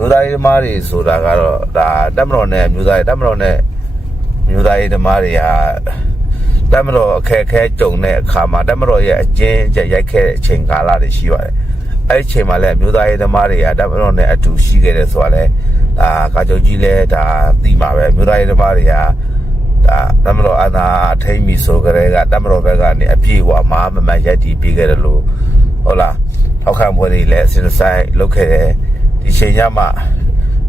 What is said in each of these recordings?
မျိုးသားရေးဓမ္မတွေဆိုတာကတော့ဒါတက်မတော်နဲ့မျိုးသားရေးတက်မတော်နဲ့မျိုးသားရေးဓမ္မတွေဟာတက်မတော်အခက်အခဲကြုံတဲ့အခါမှာတက်မတော်ရဲ့အကျဉ်းချက်ရိုက်ခဲ့တဲ့အချိန်ကာလတွေရှိပါတယ်အဲ့ဒီအချိန်မှာလည်းမျိုးသားရေးဓမ္မတွေကတက်မတော်နဲ့အတူရှိခဲ့တယ်ဆိုတာလဲဒါကာချုပ်ကြီးလဲဒါသိမှာပဲမျိုးသားရေးဓမ္မတွေကဒါတမတော်အနာထိမ့်မီဆိုကြတဲ့ကတမတော်ဘက်ကနေအပြည့်အဝမဟာမမရက်တီပြီးခဲ့တယ်လို့ဟုတ်လားထောက်ခံပွဲတွေလည်းအစဉ်ဆိုင်လုပ်ခဲ့တယ် ဒီချိန်ညမှာ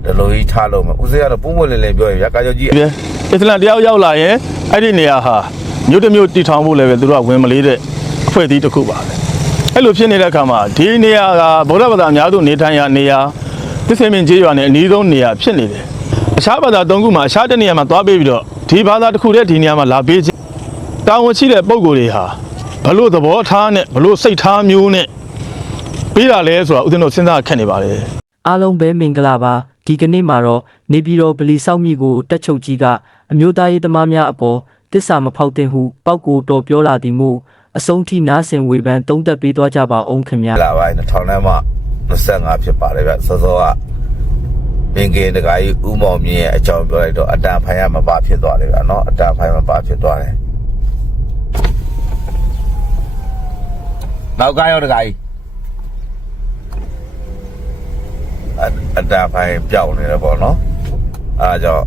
ဒီလိုကြီးထားလို့မဦးစေးကတော့ပုံမလင်းလင်းပြောရင်ရကာချုပ်ကြီးပြအစ္စလမ်တယောက်ရောက်လာရင်အဲ့ဒီနေရာဟာမြို့တစ်မြို့တည်ထောင်ဖို့လည်းပဲသူတို့ကဝင်မလေးတဲ့အဖွဲ့အစည်းတစ်ခုပါပဲအဲ့လိုဖြစ်နေတဲ့အခါမှာဒီနေရာကဗုဒ္ဓဘာသာအများစုနေထိုင်ရာနေရာသစ္စေမင်းကျေးရွာနဲ့အနီးဆုံးနေရာဖြစ်နေတယ်အခြားဘာသာ၃ခုမှာအခြားတစ်နေရာမှာသွားပေးပြီးတော့ဒီဘာသာတစ်ခုတည်းဒီနေရာမှာလာပေးခြင်းတာဝန်ရှိတဲ့ပုံကိုယ်တွေဟာဘလို့သဘောထားနဲ့ဘလို့စိတ်ထားမျိုးနဲ့ပေးတာလဲဆိုတာဦးဇင်းတို့စဉ်းစားခက်နေပါလေ အားလုံးပဲမင်္ဂလာပါဒီကနေ့မှာတော့နေပြည်တော်ဗလီဆောက်မိကိုတက်ချုပ်ကြီးကအမျိုးသားရေးသမားများအပေါ်တစ္ဆာမဖောက်တင်ဟုပောက်ကိုတော်ပြောလာသည်မို့အဆုံးထိနားဆင်ဝေဖန်တုံးသက်ပေးသွားကြပါအောင်ခင်ဗျာလာပိုင်း2000နဲ့မှ25ဖြစ်ပါတယ်ဗျစောစောကမင်းကင်းတခါကြီးဥမောင်မြင့်ရဲ့အကြောင်းပြောလိုက်တော့အတန်ဖိုင်ရမပါဖြစ်သွားတယ်ဗျာနော်အတန်ဖိုင်မပါဖြစ်သွားတယ်နောက်ကရောတခါကြီး အအတန်ဖိုင်ပြောင်းနေတယ်ပေါ့နော်အားကြောင့်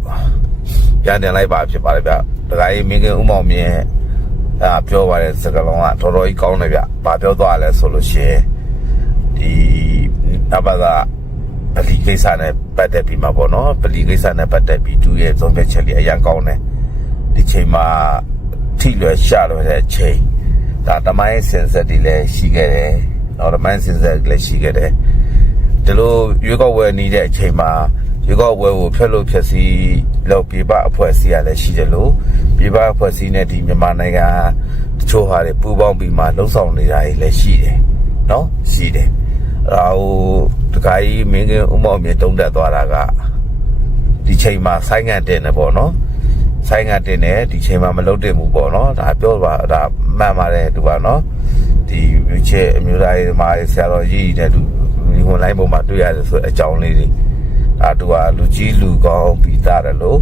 ပြန်တင်လိုက်ပါဖြစ်ပါတယ်ဗျတခါကြီးမင်းကင်းဥမောင်မြင့်ရဲ့အာပြောပါတယ်စကလုံးကတော်တော်ကြီးကောင်းတယ်ဗျ။ဘာပြောသွားလဲဆိုလို့ရှိရင်ဒီအဘကပလီကိစ္စနဲ့ပတ်သက်ပြီးမှာပေါ့နော်။ပလီကိစ္စနဲ့ပတ်သက်ပြီးသူရဲ့သုံးဖြတ်ချက်လေးအရင်ကောင်းတယ်။ဒီချိန်မှာထိလွယ်ရှာလွယ်တဲ့အချိန်ဒါတမိုင်းစင်ဆက်တွေလည်းရှိခဲ့တယ်။တော့တမိုင်းစင်ဆက်လည်းရှိခဲ့တယ်။ ဒီလိုရွေးကောက်ဝယ်နေတဲ့အချိန်မှာရွေးကောက်ဝယ်ကိုဖျက်လို့ဖျက်စီးလောက်ပြပအဖွဲ့အစည်းရလည်းရှိတယ်လို့ပြပအဖွဲ့အစည်းနဲ့ဒီမြန်မာနိုင်ငံတချို့ဟာတွေပူးပေါင်းပြီးမှလှုပ်ဆောင်နေတာတွေလည်းရှိတယ်နော်ရှိတယ်အဲ့ဒါဟိုတခါကြီးမင်းကဥမောင်မြေတုံးတက်သွားတာကဒီချိန်မှာဆိုင်းငံ့တင်တယ်ပေါ့နော်ဆိုင်းငံ့တင်တယ်ဒီချိန်မှာမလုပ်တင်ဘူးပေါ့နော်ဒါပြောပါဒါမှန်ပါတယ်သူကနော်ဒီမြို့ချေအမျိုးသားရေးမှာဆရာတော်ကြီးတဲ့သူ ဒီဝင်လိုင်းပေါ်မှာတွေ့ရတယ်ဆိုအကြောင်းလေးတွေ ဒါတူကလူကြီးလူကောင်းပြီးသားတယ်လို့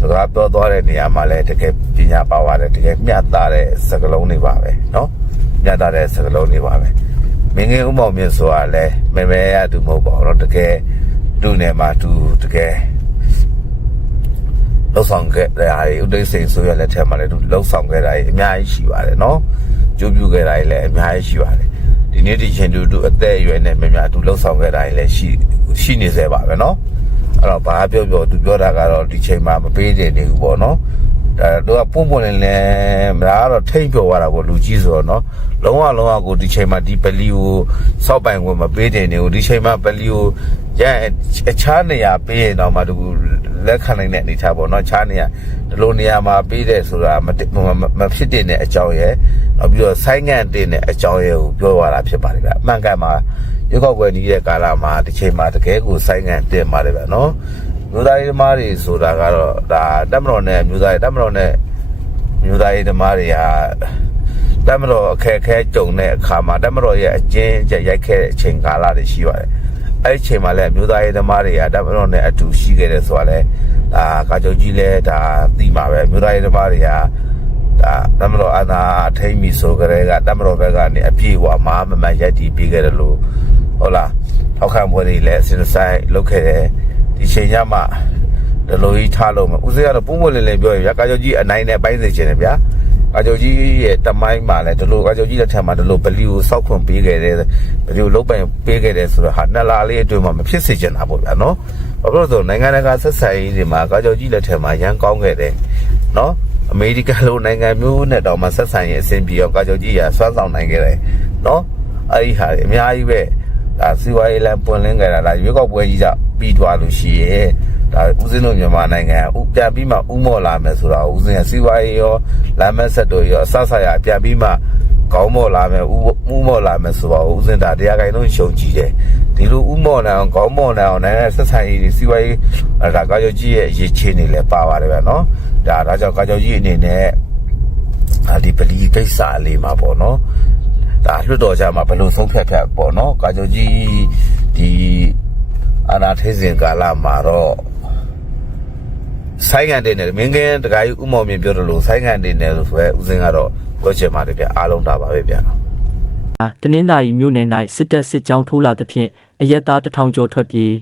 စကားပြောသွားတဲ့နေရာမှာလည်းတကယ်ပညာပါပါတယ်တကယ်မျှတတဲ့စကားလုံးတွေပါပဲเนาะမျှတတဲ့စကားလုံးတွေပါပဲမင်းငယ်ဥမောင်မြင့်ဆိုတာလဲမဲမဲရသူမဟုတ်ပါဘူးเนาะတကယ်လူနယ်မှာသူတကယ်လှုပ်ဆောင်ခဲ့တဲ့အားဥဒိစိန်ဆိုရလက်ထက်မှာလည်းသူလှုပ်ဆောင်ခဲ့တာကြီးအများကြီးရှိပါတယ်เนาะကြိုးပြူခဲ့တာကြီးလည်းအများကြီးရှိပါတယ် ဒီနေ့ဒီချင်းတူတူအသက်အရွယ်နဲ့မြများသူလှုပ်ဆောင်ခဲ့တာကြီးလည်းရှိရှိနေသေးပါပဲเนาะ အဲ့တော့ဘာပြောပြောသူပြောတာကတော့ဒီချိန်မှာမပေးတယ်နေဘူးပေါ့နော်ဒါတော့ပုံပုံလင်းလင်းဒါကတော့ထိမ့်ပြောသွားတာပေါ့လူကြီးဆိုတော့နော်လုံးဝလုံးဝကိုဒီချိန်မှာဒီပလီကိုစောက်ပိုင်ကိုမပေးတယ်နေဘူးဒီချိန်မှာပလီကိုရအခြားနေရာပေးရင်တော့မှသူ လက်ခံနိုင်တဲ့အနေထားပေါ့နော်အခြားနေရာဒီလိုနေရာမှာပေးတယ်ဆိုတာမမဖြစ်တဲ့အကြောင်းရဲ့နောက်ပြီးတော့ဆိုင်းငံ့တင်တဲ့အကြောင်းရဲ့ကိုပြောသွားတာဖြစ်ပါတယ်ဗျအမှန်ကန်မှာရုပ်ောက်ပွဲကြီးတဲ့ကာလမှာတစ်ချိန်မှာတကယ်ကိုစိုင်းငံတင်ပါတယ်ဗျာနော်မြို့သားရေးဓမ္မတွေဆိုတာကတော့ဒါတက်မတော်နဲ့မြို့သားရေးတက်မတော်နဲ့မြို့သားရေးဓမ္မတွေဟာတက်မတော်အခက်အခဲကြုံတဲ့အခါမှာတက်မတော်ရဲ့အကျဉ်းချက်ရိုက်ခဲ့တဲ့အချိန်ကာလတွေရှိပါတယ် အဲ့ဒီအချိန်မှာလည်းမြို့သားရေးဓမ္မတွေကတက်မတော်နဲ့အတူရှိခဲ့တယ်ဆိုတာလဲဒါကာချုပ်ကြီးလဲဒါသိမှာပဲမြို့သားရေးဓမ္မတွေကဒါတမတော်အနာထိမ့်မီဆိုကြတဲ့ကတမတော်ဘက်ကနေအပြည့်အဝမဟာမမရက်တီပြီးခဲ့တယ်လို့ဟုတ်လားထောက်ခံပွဲတွေလည်းအစဉ်ဆိုင်လုပ်ခဲ့တယ်ဒီချိန်ညမှာဒီလိုကြီးထားလို့မဦးစေးကတော့ပုံမလင်းလင်းပြောရင်ဗျာကာကျော်ကြီးအနိုင်နဲ့ပိုင်းစေချင်တယ်ဗျာ ကာကျော်ကြီးရဲ့တမိုင်းမှာလည်းဒီလိုကာကျော်ကြီးလက်ထက်မှာဒီလိုပလီကိုစောက်ခွန်ပေးခဲ့တယ်ဘယ်လိုလုံးပိုင်ပေးခဲ့တယ်ဆိုတော့ဟာနှစ်လာလေးအတွင်းမှာမဖြစ်စေချင်တာပေါ့ဗျာနော်ဘာဖြစ်လို့လဲဆိုတော့နိုင်ငံတကာဆက်ဆံရေးတွေမှာကာကျော်ကြီးလက်ထက်မှာရန်ကောင်းခဲ့တယ်နော်အမေရိကန်လိုနိုင်ငံမျိုးနဲ့တောင်မှဆက်ဆံရေးအဆင်ပြေအောင်ကာကျော်ကြီးကစွမ်းဆောင်နိုင်ခဲ့တယ်နော်အဲ့ဒီဟာတွေအများကြီးပဲဒါစီဝါရေးလမ်းပွင့်လင်းကြတာဒါရွေးကောက်ပွဲကြီးကပြီးသွားလို့ရှိရဲ့ ဒါဦးစင်းတို့မြန်မာနိုင်ငံဥပြန်ပြီးမှဥမော့လာမယ်ဆိုတော့ဦးစင်းကစီဝါရေးရောလမ်းမဆက်တို့ရောအဆဆရပြန်ပြီးမှကောင်းမော့လာမယ်ဥဥမော့လာမယ်ဆိုတော့ဦးစင်းဒါတရားကိုင်လုံးရှုံကြည့်တယ်ဒီလိုဥမော့လာအောင်ကောင်းမော့လာအောင်နိုင်ငံဆက်ဆံရေးစီဝါရေးဒါကာယောကြီးရဲ့ရေချေနေလဲပါပါတယ်ဗျာနော်ဒါဒါကြောင့်ကာယောကြီးအနေနဲ့အာဒီပလီကိစ္စလေးမှာပေါ့နော်ဒါလွတ်တော်ကြမှာဘယ်လိုဆုံးဖြတ်ဖြတ်ပေါ့နော်ကာကြိုကြီးဒီအာနာထိစဉ်ကာလမှာတော့ ဆိုင်ငံတင်တယ်မင်းကင်းတခါကြီးဥမောင်မြင့်ပြောတယ်လို့ဆိုင်ငံတင်တယ်လို့ဆိုရဲဦးစင်းကတော့ကွက်ချင်ပါတယ်ဗျအားလုံးဒါပါပဲဗျာတနင်္သာရီမြို့နယ်၌စစ်တပ်စစ်ကြောင်းထိုးလာသဖြင့်အရက်သားတထောင်ကျော်ထွက်ပြေး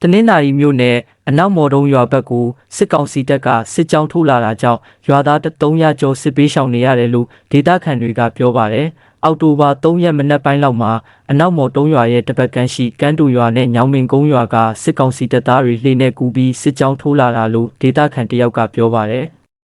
တနင်္သာရီမြို့နယ်အနောက်မော်တုံးရွာဘက်ကိုစစ်ကောင်စီတပ်ကစစ်ကြောင်းထိုးလာတာကြောင့်ရွာသား300ကျော်စစ်ပေးရှောင်နေရတယ်လို့ဒေသခံတွေကပြောပါတယ်။ အောက်တိုဘာ3ရက်မနက်ပိုင်းလောက်မှာအနောက်မော်တုံးရွာရဲ့တပတ်ကန်းရှိကန်းတူရွာနဲ့ညောင်မင်ကုန်းရွာကစစ်ကောင်စီတပ်သားတွေလှေနဲ့ကူပြီးစစ်ကြောင်းထိုးလာတာလို့ဒေသခံတယောက်ကပြောပါတယ်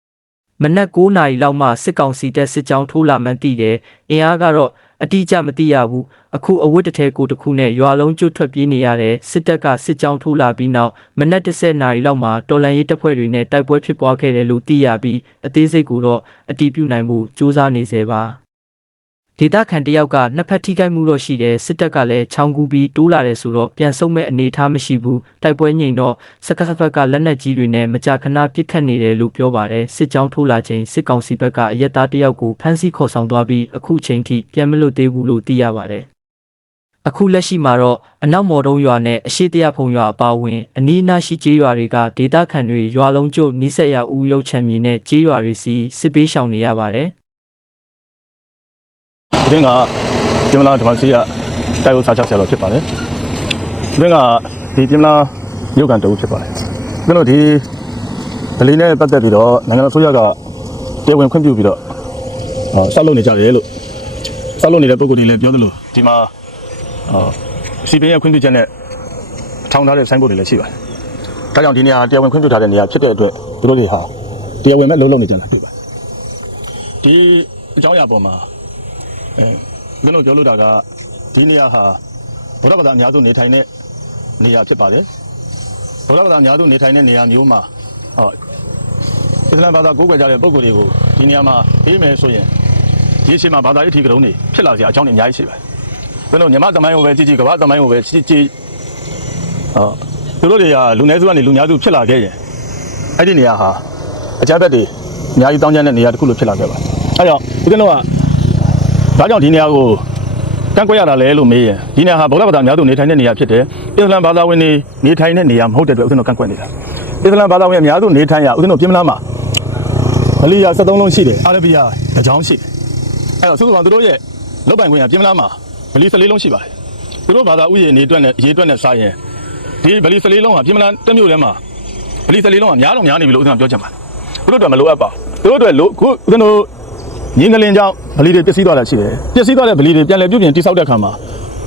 ။မနက်9နာရီလောက်မှစစ်ကောင်စီတပ်စစ်ကြောင်းထိုးလာမှန်းသိတယ်။အင်အားကတော့အတိအကျမသိရဘူး။အခုအဝတ်တစ်ထည်ကိုတစ်ခုနဲ့ရွာလုံးကျွတ်ထွက်ပြေးနေရတယ်။စစ်တပ်ကစစ်ကြောင်းထိုးလာပြီးနောက်မနက်10နာရီလောက်မှာတော်လန်ရေးတပ်ဖွဲ့တွေနဲ့တိုက်ပွဲဖြစ်ပွားခဲ့တယ်လို့သိရပြီးအသေးစိတ်ကိုတော့အတည်ပြုနိုင်မှုစူးစမ်းနေစေပါ။ ဒေသခံတယောက်ကနှစ်ဖက်ထိခိုက်မှုတော့ရှိတယ်စစ်တပ်ကလည်းချောင်းကူပြီးတိုးလာတယ်ဆိုတော့ပြန်ဆုတ်မဲ့အနေအထားမရှိဘူးတိုက်ပွဲငြိမ်တော့စက္ကစဘက်ကလက်နက်ကြီးတွေနဲ့မကြာခဏပစ်ခတ်နေတယ်လို့ပြောပါတယ်စစ်ကြောင်းထိုးလာချိန်စစ်ကောင်စီဘက်ကအရက်သားတယောက်ကိုဖမ်းဆီးခေါ်ဆောင်သွားပြီးအခုချိန်ထိပြန်မလွတ်သေးဘူးလို့သိရပါတယ်အခုလက်ရှိမှာတော့အနောက်မော်တုံးရွာနဲ့အရှိတရဖုံရွာအပါအဝင်အနီးအနားရှိကျေးရွာတွေကဒေသခံတွေရွာလုံးကျုပ်နီးစက်ရဦးရုပ်ချမ်းမြေနဲ့ကျေးရွာတွေစီစစ်ပေးရှောင်နေရပါတယ် ဒီတင်းကပြင်မလားဒီမှာစီကတိုက်ဥစားချဆရာတော်ဖြစ်ပါတယ်ဒီတင်းကဒီပြင်မလားရုပ်ကန်တူဖြစ်ပါတယ်ကျွန်တော်ဒီဒလီနဲ့ပတ်သက်ပြီးတော့နိုင်ငံတော်ဆိုရကတရားဝင်ခွင့်ပြုပြီးတော့အော်ဆက်လုပ်နေကြတယ်လို့ဆက်လုပ်နေတဲ့ပုံကိုယ်တွေလည်းပြောသလိုဒီမှာအော်စီပင်းရဲ့ခွင့်ပြုချက်နဲ့ထောင်ထားတဲ့ဆိုင်းဘုတ်တွေလည်းရှိပါတယ်ဒါကြောင့်ဒီနေရာတရားဝင်ခွင့်ပြုထားတဲ့နေရာဖြစ်တဲ့အတွက်သူတို့တွေဟာတရားဝင်မဲ့လုံးလုံးနေကြတာတွေ့ပါတယ်ဒီအကြောင်းအရာပေါ်မှာ အဲကျွန်တော်ပြောလို့တာကဒီနေရာဟာဗုဒ္ဓဘာသာအများစုနေထိုင်တဲ့နေရာဖြစ်ပါတယ်ဗုဒ္ဓဘာသာအများစုနေထိုင်တဲ့နေရာမျိုးမှာဟောအစ္စလာမ်ဘာသာကိုးကွယ်ကြတဲ့ပုဂ္ဂိုလ်တွေကိုဒီနေရာမှာအေးမယ်ဆိုရင်ဒီအချိန်မှာဘာသာရေးထီကလုံးတွေဖြစ်လာစရာအကြောင်းတွေအများကြီးရှိပါတယ်ကျွန်တော်ညီမသမိုင်းကိုပဲကြည့်ကြည့်ကမ္ဘာသမိုင်းကိုပဲကြည့်ကြည့်ဟောသူတို့တွေကလူနည်းစုကနေလူများစုဖြစ်လာခဲ့ရင်အဲ့ဒီနေရာဟာအကြမ်းဖက်တွေအများကြီးတောင်းကျမ်းတဲ့နေရာတစ်ခုလိုဖြစ်လာခဲ့ပါတယ်အဲကြောင့်ဒီကတော့က ဒါကြောင့်ဒီနေရာကိုကန့်ကွက်ရတာလဲလို့မေးရင်ဒီနေရာဟာဗုဒ္ဓဘာသာအများစုနေထိုင်တဲ့နေရာဖြစ်တယ်။အစ္စလာမ်ဘာသာဝင်တွေနေထိုင်တဲ့နေရာမဟုတ်တဲ့အတွက်ဦးဇင်းတို့ကန့်ကွက်နေတာ။အစ္စလာမ်ဘာသာဝင်အများစုနေထိုင်ရဦးဇင်းတို့ပြင်မလားမှာမလီယာ73လုံးရှိတယ်။အာရဗီယာတစ်ကြောင်းရှိတယ်။အဲ့တော့စုစုပေါင်းသူတို့ရဲ့လုတ်ပိုင်ခွင့်ကပြင်မလားမှာမလီ14လုံးရှိပါတယ်။သူတို့ဘာသာဥယျာဉ်နေအတွက်နဲ့ရေးအတွက်နဲ့စာရင်ဒီဗလီ14လုံးဟာပြင်မလားတစ်မျိုးထဲမှာဗလီ14လုံးကများတော့များနေပြီလို့ဦးဇင်းကပြောချင်ပါတယ်။သူတို့အတွက်မလိုအပ်ပါဘူး။သူတို့အတွက်လို့ခုဦးဇင်းတို့ ငင်းကလင်းကြောင့်ဗလီတွေပျက်စီးသွားတာရှိတယ်ပျက်စီးသွားတဲ့ဗလီတွေပြန်လည်ပြုပြင်တိဆောက်တဲ့ခါမှာ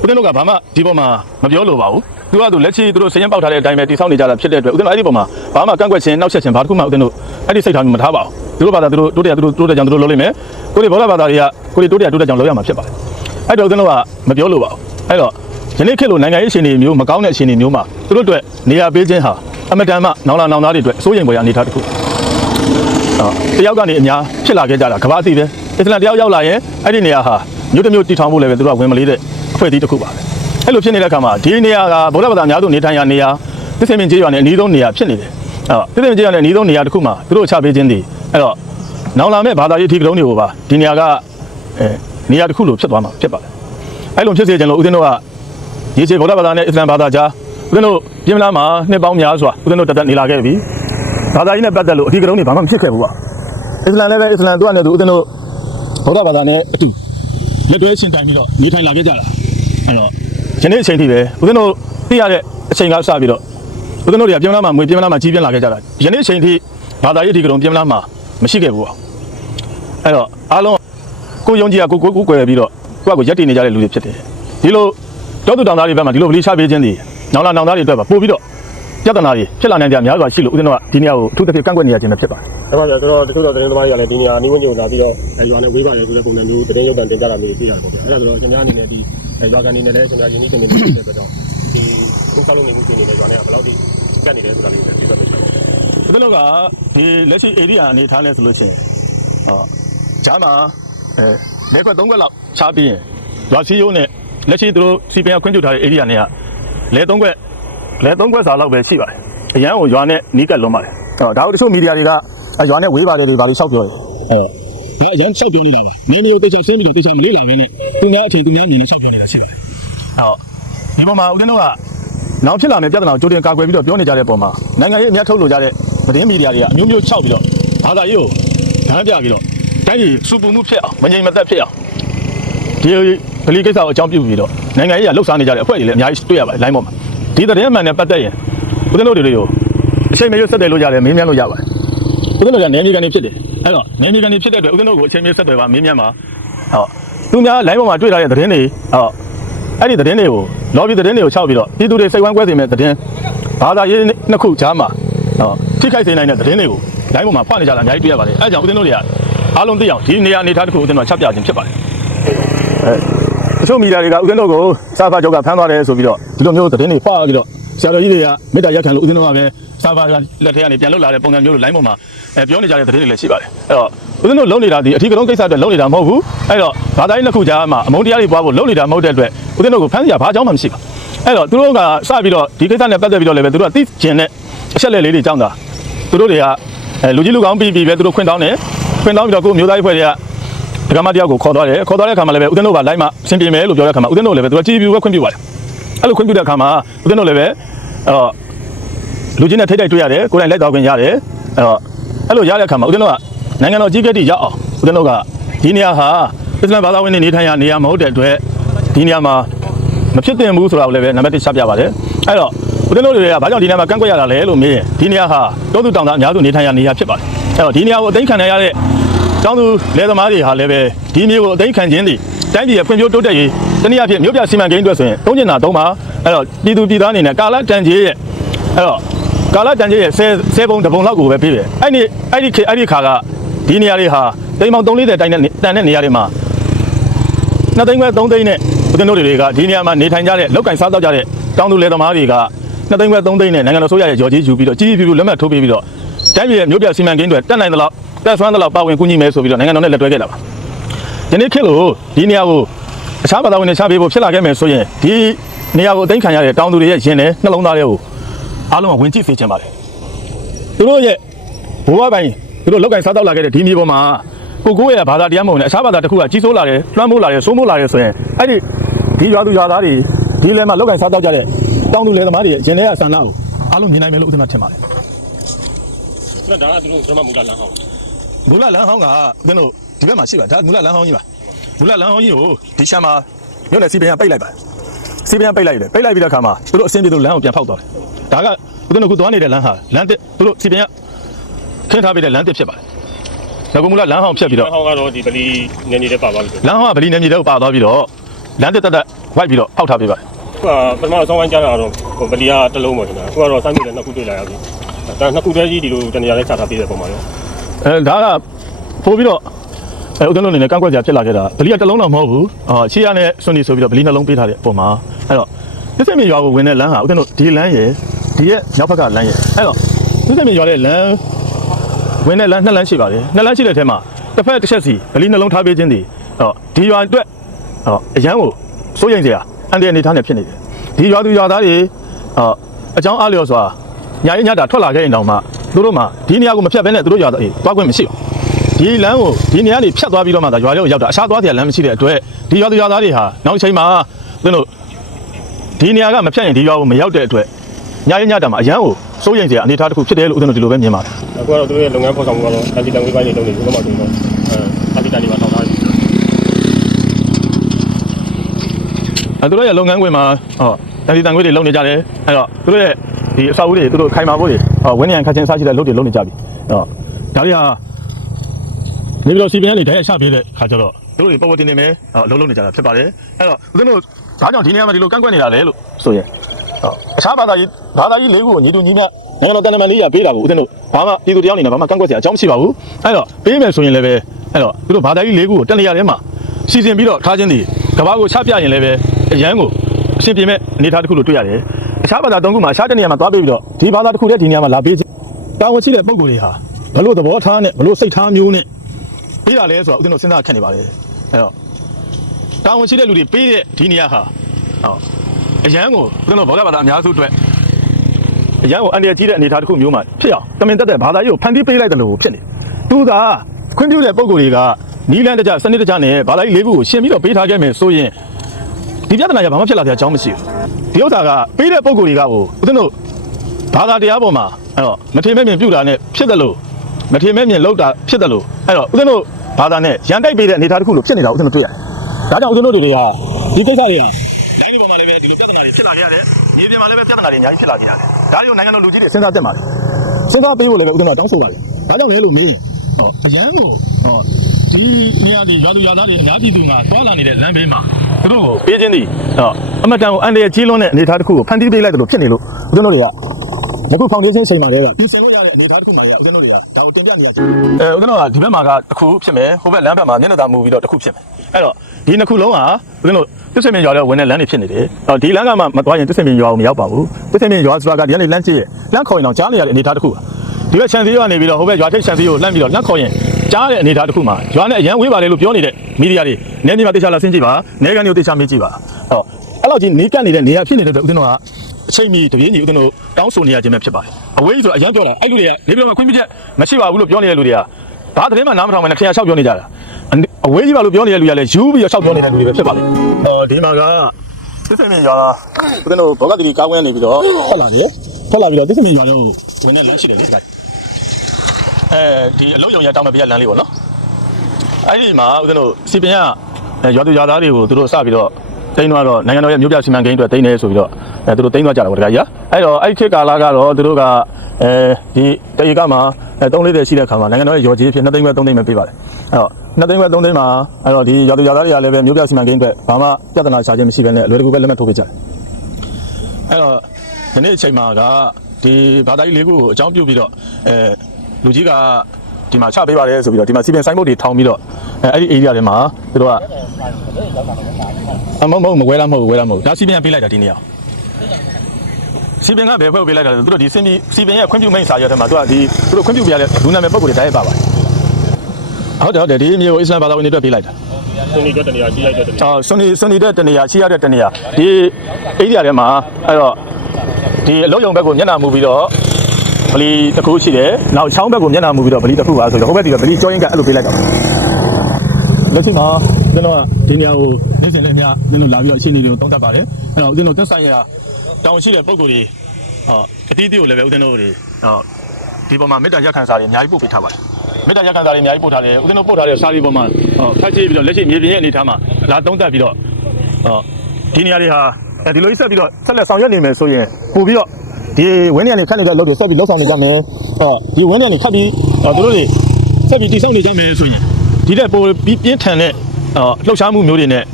ဦးဇင်းတို့ကဘာမှဒီပေါ်မှာမပြောလို့ပါဘူးသူကသူလက်ချီသူတို့စရင်ပေါက်ထားတဲ့အတိုင်းပဲတိဆောက်နေကြတာဖြစ်တဲ့အတွက်ဦးဇင်းတို့အဲ့ဒီပေါ်မှာဘာမှကန့်ကွက်ခြင်းနောက်ဆက်ခြင်းဘာတစ်ခုမှဦးဇင်းတို့အဲ့ဒီစိတ်ထားမျိုးမထားပါဘူးသူတို့ဘာသာသူတို့တိုးတက်သူတို့တိုးတက်ကြောင်သူတို့လုပ်လိမ့်မယ်ကိုယ်တွေဘောဓဘာသာတွေကကိုယ်တွေတိုးတက်တိုးတက်ကြောင်လုပ်ရမှာဖြစ်ပါတယ်အဲ့တော့ဦးဇင်းတို့ကမပြောလို့ပါဘူးအဲ့တော့ယနေ့ခေတ်လိုနိုင်ငံရေးရှင်တွေမျိုးမကောင်းတဲ့ရှင်တွေမျိုးမှာသူတို့အတွက်နေရာပေးခြင်းဟာအမတန်မှနောင်လာနောင်သားတွေအတွက်အစိုးရင်ပေါ်ရအနေထားတစ်ခုအော် တယောက်ကနေအများဖြစ်လာခဲ့ကြတာကမ္ဘာအသိပဲအစ္စလာမ်တယောက်ရောက်လာရင်အဲ့ဒီနေရာဟာမြို့တစ်မြို့တည်ထောင်ဖို့လည်းပဲသူတို့ကဝင်မလေးတဲ့အဖွဲ့အစည်းတစ်ခုပါပဲအဲ့လိုဖြစ်နေတဲ့အခါမှာဒီနေရာကဗုဒ္ဓဘာသာအများစုနေထိုင်ရာနေရာသစ္စာမြင့်ကျေးရွာနဲ့အနီးဆုံးနေရာဖြစ်နေတယ်အဲ့တော့သစ္စာမြင့်ကျေးရွာနဲ့အနီးဆုံးနေရာတစ်ခုမှာသူတို့ချပေးခြင်းတည်အဲ့တော့နောင်လာမဲ့ဘာသာရေးထီကလုံးတွေကိုပါဒီနေရာကအဲနေရာတစ်ခုလိုဖြစ်သွားမှာဖြစ်ပါတယ်အဲ့လိုဖြစ်စေချင်လို့ဦးဇင်းတို့ကရေချေဗုဒ္ဓဘာသာနဲ့အစ္စလာမ်ဘာသာကြားဦးဇင်းတို့ပြင်မလားမှာနှစ်ပေါင်းများစွာဦးဇင်းတို့တက်တက်နေလာခဲ့ပြီ ဘာသာရေးနဲ့ပတ်သက်လို့အထီကလုံးတွေဘာမှမဖြစ်ခဲ့ဘူးပါအစ္စလာမ်လည်းပဲအစ္စလာမ်သူကလည်းသူဦးဇင်းတို့ဗုဒ္ဓဘာသာနဲ့အတူလက်တွဲရှင်တိုင်ပြီးတော့နေထိုင်လာခဲ့ကြတာအဲ့တော့ယနေ့အချိန်ထိပဲဦးဇင်းတို့သိရတဲ့အချိန်ကစပြီးတော့ဦးဇင်းတို့တွေကပြင်မလားမှာငွေပြင်မလားမှာကြီးပြင်းလာခဲ့ကြတာယနေ့အချိန်ထိဘာသာရေးဒီကလုံးပြင်မလားမှာမရှိခဲ့ဘူးပေါ့အဲ့တော့အားလုံးကိုယုံကြည်ကကိုကိုကိုကွယ်ပြီးတော့ကိုကကိုရက်တည်နေကြတဲ့လူတွေဖြစ်တယ်ဒီလိုတောသူတောင်သားတွေဘက်မှာဒီလိုဗလီချပေးခြင်းတွေနောင်လာနောင်သားတွေအတွက်ပါပို့ပြီးတော့ ပြဿနာတွေဖြစ်လာနိုင်ကြများစွာရှိလို့ဦးဇင်းတို့ကဒီနေရာကိုအထူးသဖြင့်ကန့်ကွက်နေရခြင်းပဲဖြစ်ပါတယ်ဒါပါဗျာဆိုတော့တချို့သောသတင်းသမားတွေကလည်းဒီနေရာနီးဝန်းကျင်ကိုလာပြီးတော့အဲရွာနဲ့ဝေးပါတယ်ဆိုတဲ့ပုံစံမျိုးသတင်းရုပ်သံတင်ကြတာမျိုးတွေရှိရတယ်ပေါ့ဗျာအဲ့ဒါဆိုတော့ကျွန်များအနေနဲ့ဒီအဲရွာကန်အနေနဲ့လည်းကျွန်များယင်းနှိမ့်တင်နေနေတဲ့အတွက်ကြောင့်ဒီခုဆောက်လုပ်နေမှုတွေနဲ့ရွာနဲ့ကဘယ်လောက်ထိကတ်နေလဲဆိုတာလေးကိုပြသပေးချင်ပါတယ်။ဒီလိုကဒီလက်ရှိ area အနေထားလဲဆိုလို့ချင်းဟောဂျာမာအဲလက်ကွက်၃ကွက်လောက်ချပြီးရင်ရွာစီယိုးနဲ့လက်ရှိသူတို့စီပင်ခွင့်ပြုထားတဲ့ area နဲ့ကလဲ၃ကွက် လဲ၃ကွက်စာလောက်ပဲရှိပါတယ်။အရန်ကိုရွာနဲ့နီးကပ်လွန်ပါတယ်။ဟောဒါတို့တချို့မီဒီယာတွေကအဲရွာနဲ့ဝေးပါတယ်လို့ဒါလိုရှောက်ပြောတယ်။ဟောဒါအရန်ရှောက်ပြောနေတာပါ။မင်းတို့တေချာဆင်းပြီးတော့တေချာမလေးလာမင်းနဲ့သူများအချိန်သူများအနေနဲ့ရှောက်ပြောနေတာရှိပါတယ်။ဟောဒီမှာမှာဦးဇင်းတို့ကနောက်ဖြစ်လာမယ့်ပြဿနာကိုကြိုတင်ကာကွယ်ပြီးတော့ပြောနေကြတဲ့ပုံမှာနိုင်ငံရေးအများထုတ်လို့ကြတဲ့သတင်းမီဒီယာတွေကအမျိုးမျိုးခြောက်ပြီးတော့ဘာသာရေးကိုဓာတ်ပြပြီးတော့တိုင်းပြည်စူပူမှုဖြစ်အောင်မငြိမ်မသက်ဖြစ်အောင်ဒီဗလီကိစ္စကိုအကြောင်းပြုပြီးတော့နိုင်ငံရေးကလှုပ်ရှားနေကြတဲ့အဖွဲ့တွေလည်းအများကြီးတွေ့ရပါတယ်လိုင်းပေါ်မှာ ဒီသတင်းမှန်နဲ့ပတ်သက်ရင်ဦးဇင်းတို့တွေကိုအချိန်မရွတ်ဆက်တယ်လို့ရတယ်မင်းမြန်းလို့ရပါတယ်ဦးဇင်းတို့ကနေမြေကနေဖြစ်တယ်အဲ့တော့နေမြေကနေဖြစ်တဲ့အတွက်ဦးဇင်းတို့ကိုအချိန်မရွတ်ဆက်တယ်ပါမင်းမြန်းပါဟုတ်သူများလိုင်းပေါ်မှာတွေ့ထားတဲ့သတင်းတွေဟုတ်အဲ့ဒီသတင်းတွေကို lobby သတင်းတွေကိုခြောက်ပြီးတော့ပြည်သူတွေစိတ်ဝမ်းကွဲစေမဲ့သတင်းဘာသာရေးနှစ်ခုကြားမှာဟောထိခိုက်စေနိုင်တဲ့သတင်းတွေကိုလိုင်းပေါ်မှာဖွင့်နေကြတာအများကြီးတွေ့ရပါတယ်အဲဒါကြောင့်ဦးသိန်းတို့တွေကအားလုံးသိအောင်ဒီနေရာအနေထားတစ်ခုဦးသိန်းတို့ချက်ပြခြင်းဖြစ်ပါတယ်အဲ တချို့မီဒီယာတွေကဦးသိန်းတို့ကိုစာဖာချုပ်ကဖမ်းသွားတယ်ဆိုပြီးတော့ဒီလိုမျိုးသတင်းတွေဖွာပြီးတော့ဆရာတော်ကြီးတွေကမေတ္တာရက်ခံလို့ဦးသိန်းတို့ကပဲစာဖာလက်ထက်ကနေပြန်လွတ်လာတဲ့ပုံစံမျိုးလိုလိုင်းပေါ်မှာအဲပြောနေကြတဲ့သတင်းတွေလည်းရှိပါတယ်အဲ့တော့ဦးသိန်းတို့လုံနေတာဒီအထီးကလုံးကိစ္စအတွက်လုံနေတာမဟုတ်ဘူးအဲ့တော့ဘာသာရေးနှစ်ခုကြားမှာအမုန်းတရားတွေပွားဖို့လုံနေတာမဟုတ်တဲ့အတွက်ဦးသိန်းတို့ကိုဖမ်းစရာဘာအကြောင်းမှမရှိပါဘူးအဲ့တော့သူတို့ကစပြီးတော့ဒီကိစ္စနဲ့ပတ်သက်ပြီးတော့လည်းပဲသူတို့ကသိကျင်တဲ့အချက်လက်လေးတွေကြောင်းတာသူတို့တွေကအဲလူကြီးလူကောင်းပြီးပြီးပဲသူတို့ခွင့်တောင်းတယ်ခွင့်တောင်းပြီးတော့ကိုယ်မျိုးသားရေးဖွဲ့တွေကဒ ကမတယောက်ကိုခေါ်သွားတယ်ခေါ်သွားတဲ့အခါမှာလည်းပဲဦးသိန်းတို့ကလိုက်မှအဆင်ပြေမယ်လို့ပြောတဲ့အခါမှာဦးသိန်းတို့လည်းပဲသူကကြည်ပြူပဲခွင့်ပြုပါတယ်အဲ့လိုခွင့်ပြုတဲ့အခါမှာဦးသိန်းတို့လည်းပဲအော်လူကြီးနဲ့ထိတ်တိုက်တွေ့ရတယ်ကိုယ်တိုင်လိုက်တော်ခွင့်ရတယ်အဲ့တော့အဲ့လိုရတဲ့အခါမှာဦးသိန်းတို့ကနိုင်ငံတော်ကြီးကတိရောက်အောင်ဦးသိန်းတို့ကဒီနေရာဟာအစ္စလာမ်ဘာသာဝင်တွေနေထိုင်ရနေရာမဟုတ်တဲ့အတွက်ဒီနေရာမှာမဖြစ်တင်ဘူးဆိုတာကိုလည်းပဲနံပါတ်1ချပြပါတယ်အဲ့တော့ဦးသိန်းတို့တွေကဘာကြောင့်ဒီနေရာမှာကန့်ကွက်ရတာလဲလို့မေးရင်ဒီနေရာဟာတောသူတောင်သားအများစုနေထိုင်ရနေရာဖြစ်ပါတယ်အဲ့တော့ဒီနေရာကိုအသိမ်းခံရတဲ့ ကျောင်းသူလယ်သမားတွေဟာလည်းပဲဒီမျိုးကိုအသိမ်းခံခြင်းတွေတိုင်းပြည်ရဲ့ဖွံ့ဖြိုးတိုးတက်ရေးတနည်းအားဖြင့်မြို့ပြစီမံကိန်းအတွက်ဆိုရင်သုံးကျင်တာသုံးပါအဲ့တော့ပြည်သူပြည်သားအနေနဲ့ကာလတန်ကြီးရဲ့အဲ့တော့ကာလတန်ကြီးရဲ့10 10ပုံတစ်ပုံလောက်ကိုပဲပြေးတယ်အဲ့ဒီအဲ့ဒီခေတ်အဲ့ဒီခါကဒီနေရာတွေဟာတိမ်ပေါင်340တိုင်နဲ့တန်တဲ့နေရာတွေမှာနှစ်သိန်းခွဲသုံးသိန်းနဲ့ဦးဇင်းတို့တွေကဒီနေရာမှာနေထိုင်ကြတဲ့လောက်ကင်စားတော့ကြတဲ့တောင်သူလယ်သမားတွေကနှစ်သိန်းခွဲသုံးသိန်းနဲ့နိုင်ငံတော်ဆိုရရဲ့ကြော်ကြီးယူပြီးတော့ကြီးကြီးပြူပြူလက်မှတ်ထိုးပေးပြီးတော့ တိုင်းပြည်ရဲ့မြို့ပြစီမံကိန်းတွေတက်နိုင်သလောက်တက်ဆွမ်းသလောက်ပါဝင်ကူညီမယ်ဆိုပြီးတော့နိုင်ငံတော်နဲ့လက်တွဲခဲ့တာပါဒီနေ့ခေတ်လို့ဒီနေရာကိုအခြားဘာသာဝင်တွေချပေးဖို့ဖြစ်လာခဲ့မယ်ဆိုရင်ဒီနေရာကိုအသိမ်းခံရတဲ့တောင်သူတွေရဲ့ရင်ထဲနှလုံးသားတွေကိုအားလုံးကဝင်ကြည့်စေချင်ပါတယ်သူတို့ရဲ့ဘဝပိုင်းသူတို့လောက်ကင်စားတော့လာခဲ့တဲ့ဒီမြေပေါ်မှာကိုကိုရဲ့ဘာသာတရားမဟုတ်နဲ့အခြားဘာသာတစ်ခုကကြီးစိုးလာတယ်လွှမ်းမိုးလာတယ်စိုးမိုးလာတယ်ဆိုရင်အဲ့ဒီဒီရွာသူရွာသားတွေဒီလဲမှာလောက်ကင်စားတော့ကြတဲ့တောင်သူလယ်သမားတွေရဲ့ရင်ထဲကဆန္ဒကိုအားလုံးမြင်နိုင်မယ်လို့ဦးဇင်းကထင်ပါတယ် ဆိုတော့ဒါကသူတို့ကျွန်မမူလာလမ်းဟောင်းမူလလမ်းဟောင်းကဦးဇင်းတို့ဒီဘက်မှာရှိပါဒါမူလလမ်းဟောင်းကြီးပါမူလလမ်းဟောင်းကြီးကိုဒီရှမ်းမှာမြို့နယ်စီပင်ကပိတ်လိုက်ပါစီပင်ကပိတ်လိုက်တယ်ပိတ်လိုက်ပြီးတဲ့အခါမှာသူတို့အစင်းပြေသူလမ်းကိုပြန်ဖောက်သွားတယ်ဒါကဦးဇင်းတို့ခုသွားနေတဲ့လမ်းဟာလမ်းတစ်သူတို့စီပင်ကခင်းထားပေးတဲ့လမ်းတစ်ဖြစ်ပါတယ်ဒါကမူလလမ်းဟောင်းဖြတ်ပြီးတော့ဟောင်းကတော့ဒီပလီနေနေတဲ့ပါသွားပြီဆိုလမ်းဟောင်းကဗလီနယ်မြေတွေကိုပါသွားပြီးတော့လမ်းတစ်တက်တက်ဝိုက်ပြီးတော့အောက်ထားပေးပါတယ်ခုကပထမဆောင်းပိုင်းကြားတာတော့ဟိုပလီကတစ်လုံးပေါ့ဒီမှာခုကတော့စိုင်းမြေလည်းနှစ်ခုတွေ့လာရပြီ ဒါနှစ်ခုတည်းကြီးဒီလိုတနေရာလေးချထားပေးတဲ့ပုံမှာရောအဲဒါကပို့ပြီးတော့အဲဦးဇင်းတို့အနေနဲ့ကန့်ကွက်ကြဖြစ်လာခဲ့တာဗလီကတစ်လုံးတော့မဟုတ်ဘူးအာချီရနဲ့စွန့်နေဆိုပြီးတော့ဗလီနှလုံးပေးထားတဲ့ပုံမှာအဲ့တော့တစ်ဆက်မြေရွာကိုဝင်တဲ့လမ်းဟာဦးဇင်းတို့ဒီလမ်းရယ်ဒီရဲ့နောက်ဘက်ကလမ်းရယ်အဲ့တော့တစ်ဆက်မြေရွာတဲ့လမ်းဝင်တဲ့လမ်းနှစ်လမ်းရှိပါတယ်နှစ်လမ်းရှိတဲ့အထဲမှာတစ်ဖက်တစ်ချက်စီဗလီနှလုံးထားပေးခြင်းဒီအော်ဒီရွာအတွက်အော်အရန်ကိုစိုးရိမ်စရာအန်တီအနေထားနဲ့ဖြစ်နေတယ်ဒီရွာသူရွာသားတွေအော်အကြောင်းအားလျော်စွာ ညာရင်ညတာထွက်လာခဲ့ရင်တောင်မှသူတို့မှဒီနေရာကိုမဖြတ်ဘဲနဲ့သူတို့ရွာသားတွေသွားခွင့်မရှိဘူးဒီလမ်းကိုဒီနေရာနေဖြတ်သွားပြီးတော့မှဒါရွာတွေကိုရောက်တာအခြားသွားစရာလမ်းမရှိတဲ့အတွက်ဒီရွာသူရွာသားတွေဟာနောက်ချိန်မှာသူတို့ဒီနေရာကမဖြတ်ရင်ဒီရွာကိုမရောက်တဲ့အတွက်ညာရင်ညတာမှာအရန်ကိုစိုးရိမ်စရာအနေအထားတစ်ခုဖြစ်တယ်လို့ဦးဇင်းတို့ဒီလိုပဲမြင်ပါတယ်အခုကတော့သူတို့ရဲ့လုပ်ငန်းဖော်ဆောင်မှုကတော့အန်တီတန်ဝေးပိုင်းနေလုပ်နေဘူးတော့မှဆိုတော့အဲအန်တီတန်တွေပါထောက်ထားတယ်အဲသူတို့ရဲ့လုပ်ငန်းခွင်မှာဟောတန်တီတန်ခွေးတွေလုပ်နေကြတယ်အဲ့တော့သူတို့ရဲ့ ဒီအဆောက်အဦတွေသူတို့ခိုင်မာဖို့တွေဟောဝင်းနေရန်ခတ်ချင်းစားရှိတဲ့လုပ်တွေလုပ်နေကြပြီအဲ့တော့ဒါတွေဟာနေပြီးတော့စီပင်ကနေတိုင်းအချပေးတဲ့ခါကျတော့သူတို့တွေပေါ်ပေါ်တင်နေမယ်ဟောလုံးလုံးနေကြတာဖြစ်ပါတယ်အဲ့တော့ဦးဇင်းတို့ဒါကြောင့်ဒီနေရာမှာဒီလိုကန့်ကွက်နေတာလေလို့ဆိုရင်ဟောအခြားဘာသာကြီးဘာသာကြီး၄ခုကိုညီတူညီမျှနိုင်ငံတော်တန်တမန်လေးရပေးတာကိုဦးဇင်းတို့ဘာမှပြည်သူတရားအနေနဲ့ဘာမှကန့်ကွက်စရာအကြောင်းမရှိပါဘူးအဲ့တော့ပေးမယ်ဆိုရင်လည်းပဲအဲ့တော့သူတို့ဘာသာကြီး၄ခုကိုတက်နေရာထဲမှာစီစဉ်ပြီးတော့ထားခြင်းဒီကဘာကိုချပြရင်လည်းပဲအရန်ကိုအရှင်ပြေမဲ့အနေအထားတစ်ခုလို့တွေ့ရတယ်။ အခြားဘာသာသုံးခုမှာအခြားတစ်နေရာမှာသွားပေးပြီးတော့ဒီဘာသာတစ်ခုတည်းဒီနေရာမှာလာပေးခြင်းတာဝန်ရှိတဲ့ပုံကိုယ်တွေဟာဘလို့သဘောထားနဲ့ဘလို့စိတ်ထားမျိုးနဲ့ပေးတာလဲဆိုတော့ဦးဇင်းတို့စဉ်းစားခက်နေပါလေ။အဲ့တော့တာဝန်ရှိတဲ့လူတွေပေးတဲ့ဒီနေရာဟာဟောအရန်ကိုဦးဇင်းတို့ဘောဂဘာသာအများစုအတွက်အရန်ကိုအန္တရာယ်ကြီးတဲ့အနေအထားတစ်ခုမျိုးမှာဖြစ်အောင်တမင်တက်တဲ့ဘာသာရေးကိုဖန်တီးပေးလိုက်တယ်လို့ဖြစ်နေ။သူသာခွင့်ပြုတဲ့ပုံကိုယ်တွေကနီလန်တကြစနစ်တကြနဲ့ဘာသာရေးလေးခုကိုရှင်းပြီးတော့ပေးထားခဲ့မယ်ဆိုရင် ဒီပြဿနာကဘာမှဖြစ်လာစရာအကြောင်းမရှိဘူးဒီဥစ္စာကပေးတဲ့ပုံကိုယ်တွေကကိုဦးဇင်းတို့ဘာသာတရားပေါ်မှာအဲ့တော့မထေမဲ့မြင်ပြုတာနဲ့ဖြစ်တယ်လို့မထေမဲ့မြင်လောက်တာဖြစ်တယ်လို့အဲ့တော့ဦးဇင်းတို့ဘာသာနဲ့ရန်တိုက်ပေးတဲ့အနေအထားတစ်ခုလို့ဖြစ်နေတာဦးဇင်းတို့တွေ့ရတယ်ဒါကြောင့်ဦးဇင်းတို့တွေကဒီကိစ္စတွေကလိုင်းဒီပေါ်မှာလည်းပဲဒီလိုပြဿနာတွေဖြစ်လာခဲ့ရတယ်မြေပြင်မှာလည်းပဲပြဿနာတွေအများကြီးဖြစ်လာခဲ့ရတယ်ဒါတွေကိုနိုင်ငံတော်လူကြီးတွေစဉ်းစားတက်ပါလေစဉ်းစားပေးဖို့လည်းပဲဦးဇင်းတို့တောင်းဆိုပါလေဒါကြောင့်လဲလို့မင်းဟောအရန်ကိုဟောဒီနေရာဒီရွာသူရွာသားတွေအများပြည်သူကသွားလာနေတဲ့လမ်းဘေးမှာ သူတို့ကိုပေးခြင်းဒီဟောအမတန်ကိုအန်တရာကြီးလွန်းတဲ့အနေအထားတစ်ခုကိုဖန်တီးပေးလိုက်တယ်လို့ဖြစ်နေလို့ဦးဇင်းတို့တွေကအခုဖောင်ဒေးရှင်းချိန်မှာတည်းကပြင်ဆင်လို့ရတဲ့အနေအထားတစ်ခုမှာရဦးဇင်းတို့တွေကဒါကိုတင်ပြနေရချင်အဲဦးဇင်းတို့ကဒီဘက်မှာကတစ်ခုဖြစ်မယ်ဟိုဘက်လမ်းဘက်မှာမျက်နှာသာမူပြီးတော့တစ်ခုဖြစ်မယ်အဲ့တော့ဒီနှစ်ခုလုံးကဦးဇင်းတို့တစ်စင်မြင်ရွာတဲ့ဝင်တဲ့လမ်းတွေဖြစ်နေတယ်အော်ဒီလမ်းကမှမသွားရင်တစ်စင်မြင်ရွာကိုမရောက်ပါဘူးတစ်စင်မြင်ရွာဆိုတာကဒီကနေလမ်းကြည့်ရလမ်းခေါ်ရင်တော့ကြားနေရတဲ့အနေအထားတစ်ခုပါဒီဘက်ခြံစည်းကနေပြီးတော့ဟိုဘက်ရွာထိပ်ခြံစည်းကိုလှမ်းပြီးတော့လမ်းခေါ်ရင် ကြားတဲ့အနေအထားတစ်ခုမှာရွာနဲ့အရန်ဝေးပါလေလို့ပြောနေတဲ့မီဒီယာတွေနေမြေမှာတေချာလာဆင်းကြည့်ပါနေကန်တွေကိုတေချာမေးကြည့်ပါဟောအဲ့လောက်ကြီးနေကပ်နေတဲ့နေရာဖြစ်နေတဲ့အတွက်ဦးဇင်းတို့ကအချိန်မီတပြင်းကြီးဦးဇင်းတို့တောင်းဆိုနေရခြင်းပဲဖြစ်ပါတယ်အဝေးဆိုတာအရန်ပြောတာအဲ့လူတွေကနေပြီးတော့ခွင့်ပြုချက်မရှိပါဘူးလို့ပြောနေတဲ့လူတွေကဘာသတင်းမှနားမထောင်မနဲ့ထင်ရလျှောက်ပြောနေကြတာအဝေးကြီးပါလို့ပြောနေတဲ့လူတွေကလည်းယူပြီးတော့လျှောက်ပြောနေတဲ့လူတွေပဲဖြစ်ပါလိမ့်ဟောဒီမှာကသစ္စာမြင်ရွာဦးဇင်းတို့ဘောကတိကားဝင်းနေပြီးတော့ထွက်လာတယ်ထွက်လာပြီးတော့သစ္စာမြင်ရွာတို့ဝင်တဲ့လမ်းရှိတယ်လေ အဲဒီအလုံးယုံရတောင်းမပြရလမ်းလေးပေါ့နော်အဲ့ဒီမှာဦးဇင်းတို့စီပင်ကရွာသူရွာသားတွေကိုသူတို့စပြီးတော့တိန်းသွားတော့နိုင်ငံတော်ရဲ့မြို့ပြစီမံကိန်းအတွက်တိန်းနေဆိုပြီးတော့အဲသူတို့တိန်းသွားကြတာပေါ့တခါကြီးအဲ့တော့အဲ့ဒီခေတ်ကာလကတော့သူတို့ကအဲဒီတရေကမှာအဲ340ရှိတဲ့ခါမှာနိုင်ငံတော်ရဲ့ရော်ကြီးဖြစ်2သိန်းပဲ3သိန်းပဲပေးပါတယ်အဲ့တော့2သိန်းပဲ3သိန်းမှာအဲ့တော့ဒီရွာသူရွာသားတွေကလည်းပဲမြို့ပြစီမံကိန်းအတွက်ဘာမှပြဿနာရှာခြင်းမရှိဘဲနဲ့အလွယ်တကူပဲလက်မှတ်ထိုးပေးကြတယ်အဲ့တော့ဒီနေ့အချိန်မှာကဒီဘာသာကြီးလေးခုကိုအကြောင်းပြုပြီးတော့အဲ လူကြီးကဒီမှာချပေးပါတယ်ဆိုပြီးတော့ဒီမှာစီပင်ဆိုင်ဘုတ်တွေထောင်ပြီးတော့အဲအဲ့ဒီ area တွေမှာသူတို့ကအမမဟုတ်မဝဲလားမဟုတ်ဘူးဝဲလားမဟုတ်ဘူးဒါစီပင်ကပေးလိုက်တာဒီနေ့အောင်စီပင်ကဘယ်ဖွဲ့ပေးလိုက်တာလဲသူတို့ဒီစင်ပြီးစီပင်ရဲ့ခွင့်ပြုမိန့်စာရွက်ထဲမှာသူကဒီသူတို့ခွင့်ပြုပြရတဲ့လူနာမည်ပုံကိုယ်တွေတိုင်းပါပါတယ်ဟုတ်တယ်ဟုတ်တယ်ဒီမျိုးအစ္စလမ်ဘာသာဝင်တွေအတွက်ပေးလိုက်တာသူနေတော့တနေရာကြီးလိုက်တဲ့တနေရာအော်စွန်နီစွန်နီတဲ့တနေရာရှိရတဲ့တနေရာဒီ area ထဲမှာအဲ့တော့ဒီအလုံးယုံဘက်ကိုမျက်နှာမူပြီးတော့ ဗလီတစ်ခုရှိတယ်နောက်ချောင်းဘက်ကိုမျက်နှာမူပြီးတော့ဗလီတစ်ခုပါဆိုတော့ဟိုဘက်ဒီကဗလီကြောရင်းကအဲ့လိုပေးလိုက်တော့လက်ရှိမှာကျွန်တော်ကဒီနေရာကိုနေ့စဉ်လည်းညကျွန်တော်လာပြီးတော့အခြေအနေတွေကိုတောင်းတပါတယ်အဲ့တော့ကျွန်တော်သက်ဆိုင်ရာတောင်းရှိတဲ့ပုံကိုယ်တွေဟောအတီးတီးကိုလည်းပဲဦးဇင်းတို့တွေဟောဒီပေါ်မှာမေတ္တာရက်ခံစာတွေအများကြီးပို့ပေးထားပါတယ်မေတ္တာရက်ခံစာတွေအများကြီးပို့ထားတယ်ဦးဇင်းတို့ပို့ထားတဲ့စာတွေပေါ်မှာဟောဖတ်ကြည့်ပြီးတော့လက်ရှိမြေပြင်ရဲ့အနေအထားမှာလာသုံးသပ်ပြီးတော့ဟောဒီနေရာတွေဟာအဲဒီလိုကြီးဆက်ပြီးတော့ဆက်လက်ဆောင်ရွက်နေမယ်ဆိုရင်ပို့ပြီးတော့ ဒီဝင်းနေရာတွေခတ်နေတဲ့အလုပ်တွေဆက်ပြီးလုပ်ဆောင်နေကြမယ်ဟောဒီဝင်းနေရာတွေခတ်ပြီးဟောသူတို့တွေဆက်ပြီးတည်ဆောက်နေကြမယ်ဆိုရင်ဒီတဲ့ပိုပြီးပြင်းထန်တဲ့ဟောလှုပ်ရှားမှုမျိုးတွေနဲ့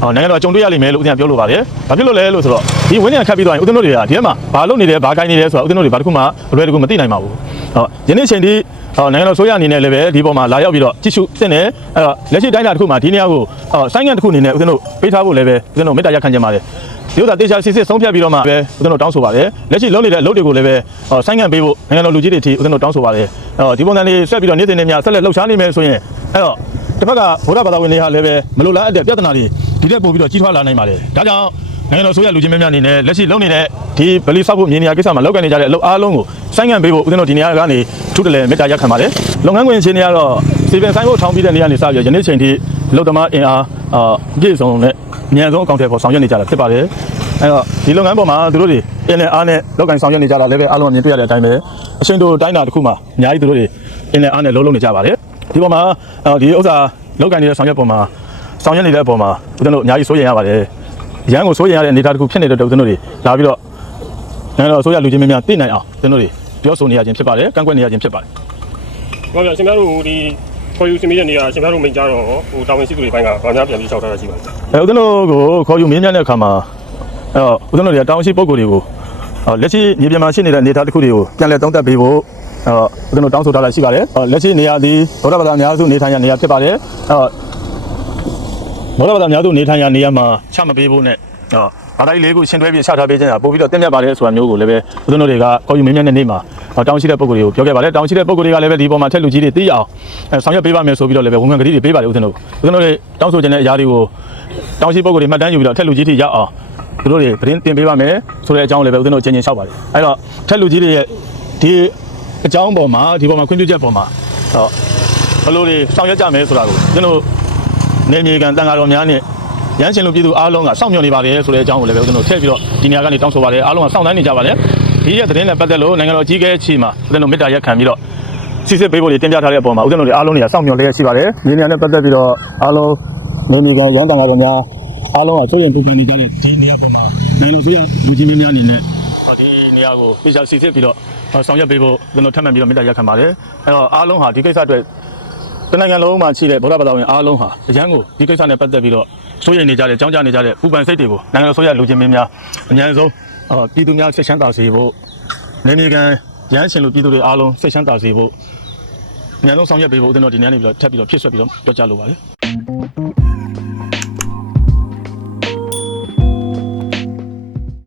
ဟောနိုင်ငံတော်ကြုံတွေ့ရလိမ့်မယ်လို့ဦးဇင်းကပြောလိုပါတယ်။ဘာဖြစ်လို့လဲလို့ဆိုတော့ဒီဝင်းနေရာခတ်ပြီးတော့ရင်ဦးဇင်းတို့တွေကဒီထဲမှာဘာလုပ်နေလဲဘာကိုင်းနေလဲဆိုတော့ဦးဇင်းတို့တွေဘာတစ်ခုမှအလွယ်တကူမသိနိုင်ပါဘူး။ဟောယနေ့ချိန်ဒီဟောနိုင်ငံတော်ဆိုရအနေနဲ့လည်းပဲဒီပေါ်မှာလာရောက်ပြီးတော့ကြည့်ရှုသင့်တယ်အဲ့တော့လက်ရှိတိုင်းတာတစ်ခုမှာဒီနေရာကိုဟောဆိုင်းငံတစ်ခုအနေနဲ့ဦးဇင်းတို့ပေးထားဖို့လည်းပဲဦးဇင်းတို့မေတ္တာရက်ခံကြပါတယ်ဒီဥစ္စာတေချာစစ်စစ်ဆုံးဖြတ်ပြီးတော့မှပဲဦးဇင်းတို့တောင်းဆိုပါတယ်လက်ရှိလုံးနေတဲ့အလုပ်တွေကိုလည်းပဲဟောဆိုင်းငံပေးဖို့နိုင်ငံတော်လူကြီးတွေအထိဦးဇင်းတို့တောင်းဆိုပါတယ်အဲ့တော့ဒီပုံစံလေးဆက်ပြီးတော့နေ့စဉ်နဲ့များဆက်လက်လှုပ်ရှားနေမယ်ဆိုရင်အဲ့တော့ တစ်ဖက်ကဗုဒ္ဓဘာသာဝင်တွေဟာလည်းပဲမလိုလားအပ်တဲ့ပြဿနာတွေဒီတက်ပို့ပြီးတော့ကြီးထွားလာနိုင်ပါတယ်ဒါကြောင့်နိုင်ငံတော်ဆိုရလူချင်းများများအနေနဲ့လက်ရှိလုံးနေတဲ့ဒီဗလီဆောက်ဖို့မြေနေရာကိစ္စမှာလောက်ကန်နေကြတဲ့အလုပ်အားလုံးကိုဆိုင်းငံပေးဖို့ဦးဇင်းတို့ဒီနေရာကနေထုတလည်းမေတ္တာရက်ခံပါတယ်လုပ်ငန်းခွင်အခြေအနေကတော့စီပင်ဆိုင်ဖို့ထောင်းပြီးတဲ့နေရာနေစပြီးယနေ့ချိန်ထိလုံသမားအင်အားအာပြည့်စုံနဲ့အမြန်ဆုံးအကောင့်ထဲပေါ်ဆောင်ရွက်နေကြတာဖြစ်ပါတယ်အဲတော့ဒီလုပ်ငန်းပေါ်မှာသူတို့တွေအင်းနဲ့အားနဲ့လောက်ကန်ဆောင်ရွက်နေကြတာလည်းပဲအားလုံးအမြင်တွေ့ရတဲ့အတိုင်းပဲအရှင်တို့တိုင်းတာတစ်ခုမှာအများကြီးသူတို့တွေအင်းနဲ့အားနဲ့လုံးလုံးနေကြပါတယ် ဒီပေါ်မှာအော်ဒီဥစ္စာလောက်ကန်နေတဲ့ဆောင်ရွက်ပေါ်မှာဆောင်ရွက်နေတဲ့အပေါ်မှာဦးဇင်းတို့အများကြီးစိုးရိမ်ရပါတယ်ရန်ကိုစိုးရိမ်ရတဲ့အနေအထားတစ်ခုဖြစ်နေတဲ့တုပ်ဦးဇင်းတို့တွေလာပြီးတော့နိုင်ငံတော်အစိုးရလူချင်းများများသိနိုင်အောင်ကျွန်တော်တို့ပြောဆိုနေရခြင်းဖြစ်ပါတယ်ကန့်ကွက်နေရခြင်းဖြစ်ပါတယ်ဟောဗျာရှင်များတို့ဒီခေါ်ယူစင်ပြီးတဲ့နေရာရှင်များတို့မိန့်ကြတော့ဟိုတာဝန်ရှိသူတွေဘက်ကဘာများပြန်ပြီးလျှောက်ထားတာရှိပါလဲအဲဦးဇင်းတို့ကိုခေါ်ယူမင်းမြတ်တဲ့အခါမှာအဲတော့ဦးဇင်းတို့တွေကတောင်းရှိပုံကိုယ်တွေကိုအော်လက်ရှိမြေပြင်မှာရှိနေတဲ့အနေအထားတစ်ခုတွေကိုပြန်လည်သုံးသပ်ပေးဖို့ အဲတော့ဦးဇင်းတို့တောင်းဆိုထားတာရှိပါတယ်အော်လက်ရှိနေရာသည်ဗုဒ္ဓဘာသာအများစုနေထိုင်ရနေရာဖြစ်ပါတယ်အဲတော့ဗုဒ္ဓဘာသာအများစုနေထိုင်ရနေရာမှာချမပေးဖို့နဲ့အော်ဘာသာရေးလေးခုရှင်းတွဲပြီးချထားပေးခြင်းကပို့ပြီးတော့တင်ပြပါတယ်ဆိုတာမျိုးကိုလည်းပဲဦးဇင်းတို့တွေကခေါ်ယူမင်းမြတ်တဲ့နေ့မှာတောင်းရှိတဲ့ပုံကိုယ်တွေကိုပြောခဲ့ပါတယ်တောင်းရှိတဲ့ပုံကိုယ်တွေကလည်းပဲဒီပေါ်မှာထက်လူကြီးတွေသိအောင်အဲဆောင်ရွက်ပေးပါမယ်ဆိုပြီးတော့လည်းပဲဝန်ခံကတိတွေပေးပါတယ်ဦးဇင်းတို့ဦးဇင်းတို့တွေတောင်းဆိုခြင်းတဲ့အရာတွေကိုတောင်းရှိပုံကိုယ်တွေမှတ်တမ်းယူပြီးတော့ထက်လူကြီးတွေရောက်အောင်သူတို့တွေသတင်းတင်ပေးပါမယ်ဆိုတဲ့အကြောင်းလည်းပဲဦးဇင်းတို့အချင်းချင်းလျှောက်ပါတယ်အဲ့တော့ထက်လူကြီးတွေရဲ့ဒီ အကြောင်းပေါ်မှာဒီပေါ်မှာခွင့်ပြုချက်ပေါ်မှာတော့ဘယ်လိုတွေဆောင်ရွက်ကြမယ်ဆိုတာကိုဦးဇင်းတို့နေမြေကန်တန်ဃာတော်များနဲ့ရန်ရှင်လူပြည်သူအားလုံးကစောင့်မျှော်နေပါတယ်ဆိုတဲ့အကြောင်းကိုလည်းပဲဦးဇင်းတို့ထည့်ပြီးတော့ဒီနေရာကနေတောင်းဆိုပါတယ်အားလုံးကစောင့်တိုင်းနေကြပါတယ်ဒီရက်သတင်းနဲ့ပတ်သက်လို့နိုင်ငံတော်အကြီးအကဲအချိန်မှာဦးဇင်းတို့မေတ္တာရက်ခံပြီးတော့စစ်စစ်ပေးဖို့တွေတင်ပြထားတဲ့အပေါ်မှာဦးဇင်းတို့တွေအားလုံးတွေကစောင့်မျှော်လျက်ရှိပါတယ်ဒီနေရာနဲ့ပတ်သက်ပြီးတော့အားလုံးနေမီကန်ရန်တန်ကတော့များအားလုံးကစိုးရင်ပူပန်နေကြတဲ့ဒီနေရာပေါ်မှာနိုင်ငံတော်ပြည်လူကြီးများများအနေနဲ့ဒီနေရာကိုပြေချာစစ်စစ်ပြီးတော့ ဆောင်ရွက်ပေးဖို့ဦးဇင်းတို့ထပ်မံပြီးတော့မေတ္တာရက်ခံပါတယ်အဲတော့အားလုံးဟာဒီကိစ္စအတွက်တနိုင်ငံလုံးမှာရှိတဲ့ဗုဒ္ဓဘာသာဝင်အားလုံးဟာအရန်ကိုဒီကိစ္စနဲ့ပတ်သက်ပြီးတော့စိုးရိမ်နေကြတဲ့ကြောင်းကြနေကြတဲ့ပူပန်စိတ်တွေကိုနိုင်ငံတော်ဆိုရလူချင်းမင်းများအများဆုံးအော်ပြည်သူများဆက်ချမ်းသာစေဖို့နေမြေကန်ရန်ရှင်လူပြည်သူတွေအားလုံးဆက်ချမ်းသာစေဖို့အများဆုံးဆောင်ရွက်ပေးဖို့ဦးဇင်းတို့ဒီနေ့နေပြီးတော့ထပ်ပြီးတော့ဖြစ်ဆွက်ပြီးတော့ပြောကြားလိုပါတယ်